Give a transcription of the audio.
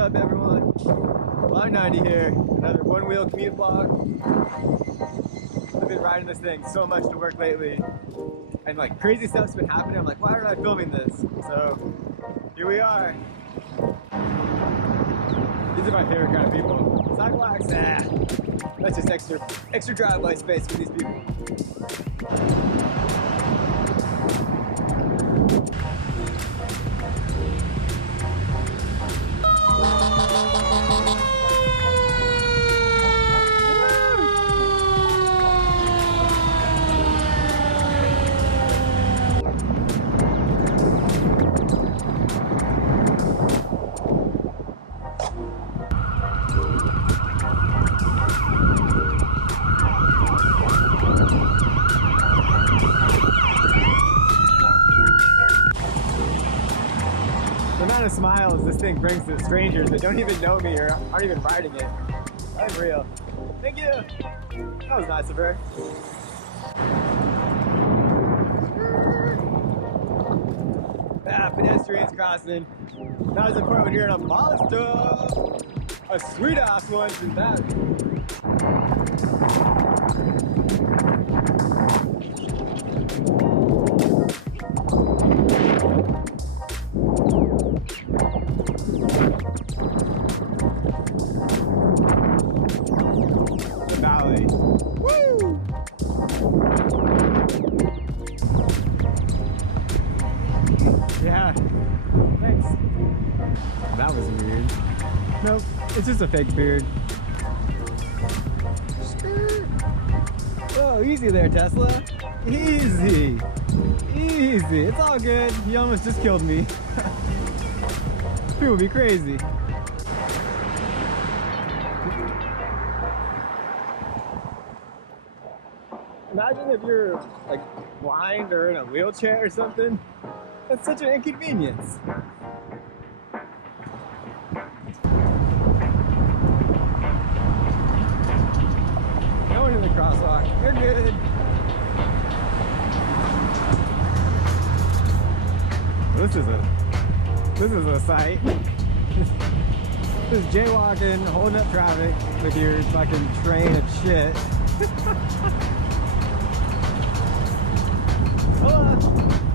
up, everyone? Line 90 here, another one-wheel commute vlog. I've been riding this thing so much to work lately, and like crazy stuff's been happening. I'm like, why aren't I filming this? So here we are. These are my favorite kind of people. Sidewalks, that's just extra driveway space for these people. The amount of smiles this thing brings to strangers that don't even know me or aren't even riding it. Unreal. Thank you. That was nice of her. Pedestrians crossing. Not as important when you're in a Mazda. A sweet ass one in that. Valley. Woo! Yeah. Thanks. That was weird. Nope. It's just a fake beard. Whoa, easy there, Tesla. Easy. Easy. It's all good. You almost just killed me. People be crazy. Imagine if you're like blind or in a wheelchair or something. That's such an inconvenience. No one in the crosswalk. You're good. This is a sight. Just jaywalking, holding up traffic with your fucking train of shit. Hold on.